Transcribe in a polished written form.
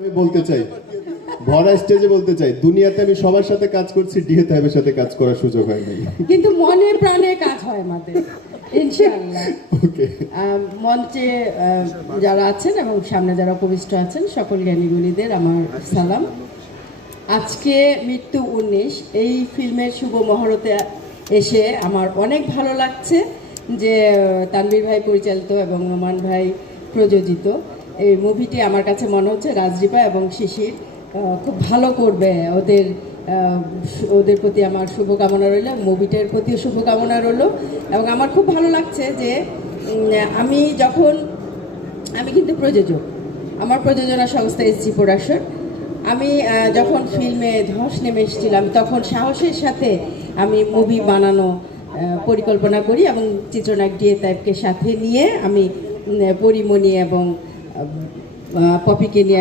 আমি বলতে চাই, ভরা স্টেজে বলতে চাই, দুনিয়াতে আমি সবার সাথে কাজ করছি, ডিহে তাইবের সাথে কাজ করার সুযোগ হয় নাই। কিন্তু মনে প্রাণে কাজ হয় আমাদের ইনশাআল্লাহ। ওকে, মঞ্চে যারা আছেন এবং সামনে যারা উপবিষ্ট আছেন সকল জ্ঞানীগুণীদের আমার সালাম। আজকে মৃত্যু 19 এই ফিল্মের শুভ মহরতে এসে আমার অনেক ভালো লাগছে যে তানভীর ভাই পরিচালিত এবং নোমান ভাই প্রযোজিত এই মুভিটি আমার কাছে মনে হচ্ছে রাজদীপা এবং শিশির খুব ভালো করবে। ওদের প্রতি আমার শুভকামনা রইল, মুভিটার প্রতিও শুভকামনা রইল। এবং আমার খুব ভালো লাগছে যে আমি কিন্তু প্রযোজক, আমার প্রযোজনা সংস্থা এসজি প্রোডাকশন। আমি যখন ফিল্মে ধস নেমে এসেছিলাম তখন সাহসের সাথে আমি মুভি বানানো পরিকল্পনা করি এবং চিত্রনায়ক ডিএ তাইবকে সাথে নিয়ে আমি পরিমণি এবং পপিকে নিয়ে